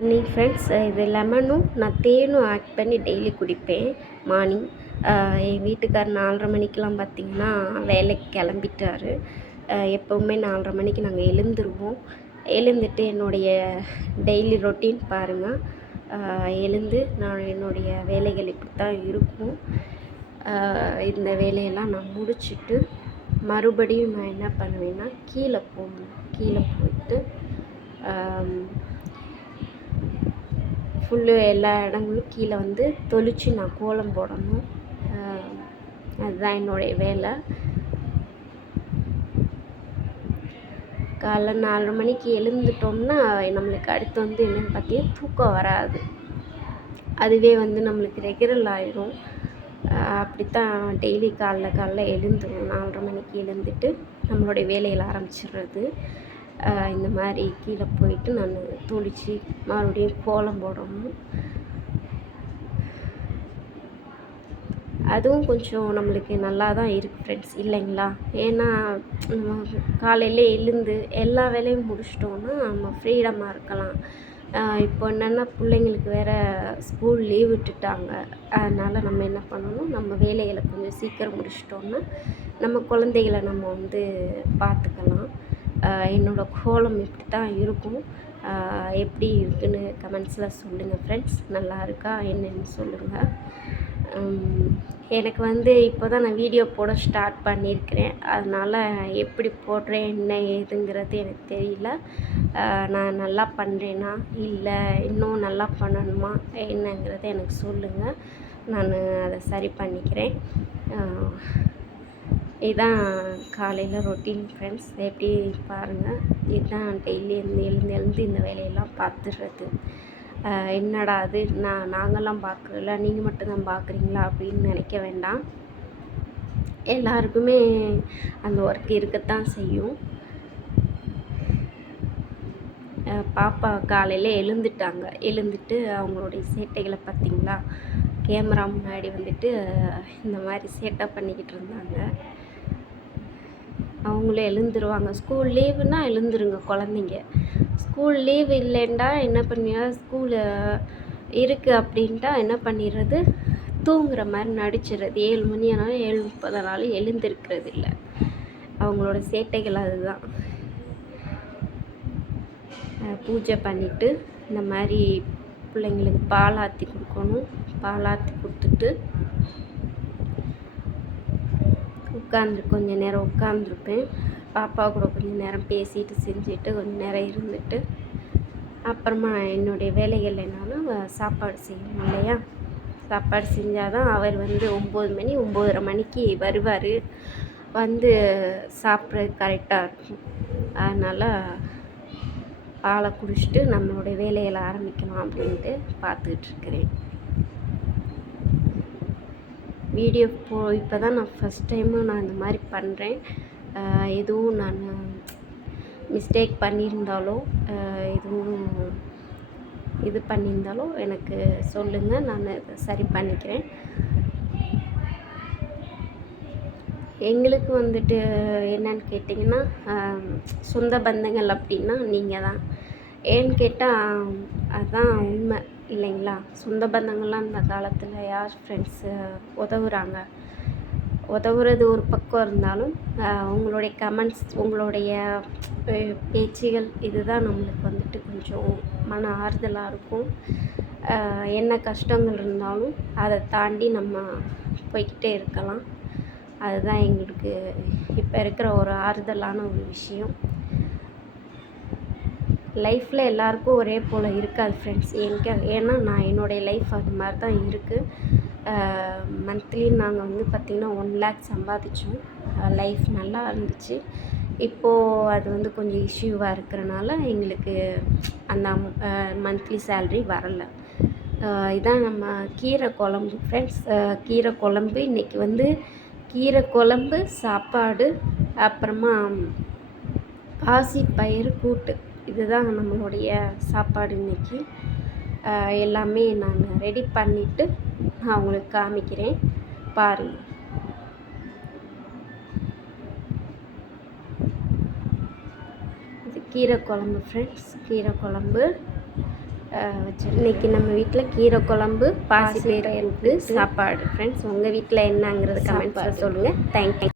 Morning friends, இது லெமனும் நான் தேனும் ஆட் பண்ணி டெய்லி குடிப்பேன் மார்னிங். என் வீட்டுக்கார் 4:30 மணிக்கெலாம் பார்த்திங்கன்னா வேலைக்கு கிளம்பிட்டாரு. எப்போவுமே 4:30 மணிக்கு நாங்கள் எழுந்துருவோம். எழுந்துட்டு என்னுடைய டெய்லி ரொட்டீன் பாருங்கள். எழுந்து நான் என்னுடைய வேலைகள் இப்படி தான் இருக்கும். இந்த வேலையெல்லாம் நான் முடிச்சுட்டு மறுபடியும் நான் என்ன பண்ணுவேன்னா கீழே போயிட்டு ஃபுல்லு எல்லா இடங்களும் கீழே வந்து தொளிச்சு நான் கோலம் போடணும். அதுதான் என்னுடைய வேலை. காலைல 4:30 மணிக்கு எழுந்துட்டோம்னா நம்மளுக்கு அடுத்து வந்து என்னென்னு பார்த்தீங்கன்னா தூக்கம் வராது. அதுவே வந்து நம்மளுக்கு ரெகுலர் ஆயிரும். அப்படித்தான் டெய்லி காலைல எழுந்துருவோம். 4:30 மணிக்கு எழுந்துட்டு நம்மளுடைய வேலையில் ஆரம்பிச்சிடுறது. இந்த மாதிரி கீழே போயிட்டு நான் தொளிச்சு மறுபடியும் கோலம் போடணும். அதுவும் கொஞ்சம் நம்மளுக்கு நல்லா தான் இருக்குது ஃப்ரெண்ட்ஸ், இல்லைங்களா? ஏன்னா காலையிலே எழுந்து எல்லா வேலையும் முடிச்சிட்டோன்னா நம்ம ஃப்ரீடமாக இருக்கலாம். இப்போ என்னென்னா பிள்ளைங்களுக்கு வேறு ஸ்கூல் லீவ் விட்டுட்டாங்க. அதனால் நம்ம என்ன பண்ணணும், நம்ம வேலைகளை கொஞ்சம் சீக்கிரம் முடிச்சிட்டோன்னா நம்ம குழந்தைகளை நம்ம வந்து பார்த்துக்கலாம். என்னோடய கோலம் இப்படி தான் இருக்கும். எப்படி இருக்குன்னு கமெண்ட்ஸில் சொல்லுங்கள் ஃப்ரெண்ட்ஸ். நல்லா இருக்கா என்னென்னு சொல்லுங்கள். எனக்கு வந்து இப்போ தான் நான் வீடியோ போட ஸ்டார்ட் பண்ணியிருக்கிறேன். அதனால் எப்படி போடுறேன் என்ன ஏதுங்கிறது எனக்கு தெரியல. நான் நல்லா பண்ணுறேன்னா இல்லை இன்னும் நல்லா பண்ணணுமா என்னங்கிறத எனக்கு சொல்லுங்கள். நான் அதை சரி பண்ணிக்கிறேன். இதுதான் காலையில் ரொட்டீன் ஃப்ரெண்ட்ஸ். எப்படி பாருங்கள், இதுதான் டெய்லி எழுந்து இந்த வேலையெல்லாம் பார்த்துடுறது. என்னடா அது நாங்கள்லாம் பார்க்கல, நீங்கள் மட்டும்தான் பார்க்குறீங்களா அப்படின்னு நினைக்க வேண்டாம். எல்லாருக்குமே அந்த ஒர்க் இருக்கத்தான் செய்யும். பாப்பா காலையில் எழுந்துட்டு அவங்களுடைய சேட்டைகளை பார்த்திங்களா, கேமரா முன்னாடி வந்துட்டு இந்த மாதிரி சேட்டை பண்ணிக்கிட்டு இருந்தாங்க. அவங்களே எழுந்துருவாங்க. ஸ்கூல் லீவுன்னா எழுந்துருங்க குழந்தைங்க. ஸ்கூல் லீவ் இல்லைண்டா என்ன பண்ணியா, ஸ்கூலு இருக்குது அப்படின்ட்டா என்ன பண்ணிடுறது, தூங்குற மாதிரி நடிச்சிடுறது. 7 மணி ஆனாலும் 7:30 ஆனாலும் எழுந்திருக்கிறது இல்லை. அவங்களோட சேட்டைகள் அதுதான். பூஜை பண்ணிவிட்டு இந்த மாதிரி பிள்ளைங்களுக்கு பால் ஆற்றி கொடுக்கணும். பால் ஆற்றி கொடுத்துட்டு கொஞ்சம் நேரம் உட்காந்துருப்பேன். பாப்பா கூட கொஞ்சம் நேரம் பேசிட்டு செஞ்சுட்டு கொஞ்சம் நேரம் இருந்துட்டு அப்புறமா என்னுடைய வேலைகள் என்னன்னா சாப்பாடு செய்யணும் இல்லையா. சாப்பாடு செஞ்சால் தான் அவர் வந்து 9 மணி 9:30 மணிக்கு வருவார். வந்து சாப்பிட்றது கரெக்டாக இருக்கும். அதனால் பாலை குடிச்சிட்டு நம்மளுடைய வேலைகளை ஆரம்பிக்கலாம் அப்படின்ட்டு பார்த்துட்ருக்கிறேன். வீடியோ இப்போ தான் நான் ஃபஸ்ட் டைமு நான் இந்த மாதிரி பண்ணுறேன். எதுவும் நான் மிஸ்டேக் பண்ணியிருந்தாலோ எதுவும் இது பண்ணியிருந்தாலோ எனக்கு சொல்லுங்கள். நான் இதை சரி பண்ணிக்கிறேன். எங்களுக்கு வந்துட்டு என்னன்னு கேட்டிங்கன்னா சொந்த பந்தங்கள் அப்படின்னா நீங்கள் தான். ஏன்னு கேட்டால் அதுதான் உண்மை இல்லைங்களா. சொந்த பந்தங்கள்லாம் இந்த காலத்தில் யார் ஃப்ரெண்ட்ஸு உதவுறது ஒரு பக்கம் இருந்தாலும் உங்களுடைய கமெண்ட்ஸ், உங்களுடைய பேச்சுகள் இதுதான் நம்மளுக்கு வந்துட்டு கொஞ்சம் மன ஆறுதலாக இருக்கும். என்ன கஷ்டங்கள் இருந்தாலும் அதை தாண்டி நம்ம போய்கிட்டே இருக்கலாம். அதுதான் எங்களுக்கு இப்போ இருக்கிற ஒரு ஆறுதலான ஒரு விஷயம். லைஃப்பில் எல்லாருக்கும் ஒரே போல் இருக்காது ஃப்ரெண்ட்ஸ். ஏன்னா நான் என்னுடைய லைஃப் அது மாதிரி தான் இருக்குது. மந்த்லி நாங்கள் வந்து பார்த்திங்கன்னா 1 lakh சம்பாதிச்சோம். லைஃப் நல்லா இருந்துச்சு. இப்போது அது வந்து கொஞ்சம் இஷ்யூவாக இருக்கிறனால எங்களுக்கு அந்த மந்த்லி சேல்ரி வரலை. இதான் நம்ம கீரை குழம்பு ஃப்ரெண்ட்ஸ். கீரை குழம்பு இன்றைக்கி வந்து கீரை குழம்பு, சாப்பாடு, அப்புறமா பாசிப்பயிறு கூட்டு. இதுதான் நம்மளுடைய சாப்பாடு இன்றைக்கி. எல்லாமே நான் ரெடி பண்ணிவிட்டு நான் உங்களுக்கு காமிக்கிறேன் பாருங்கள். இது கீரை குழம்பு ஃப்ரெண்ட்ஸ். கீரை குழம்பு இன்னைக்கு நம்ம வீட்டில் கீரை குழம்பு பாசிப்பயிறு கூட்டு சாப்பாடு. ஃப்ரெண்ட்ஸ் உங்கள் வீட்டில் என்னங்கிறது கமெண்ட்ஸில் சொல்லுங்கள். தேங்க்யூ.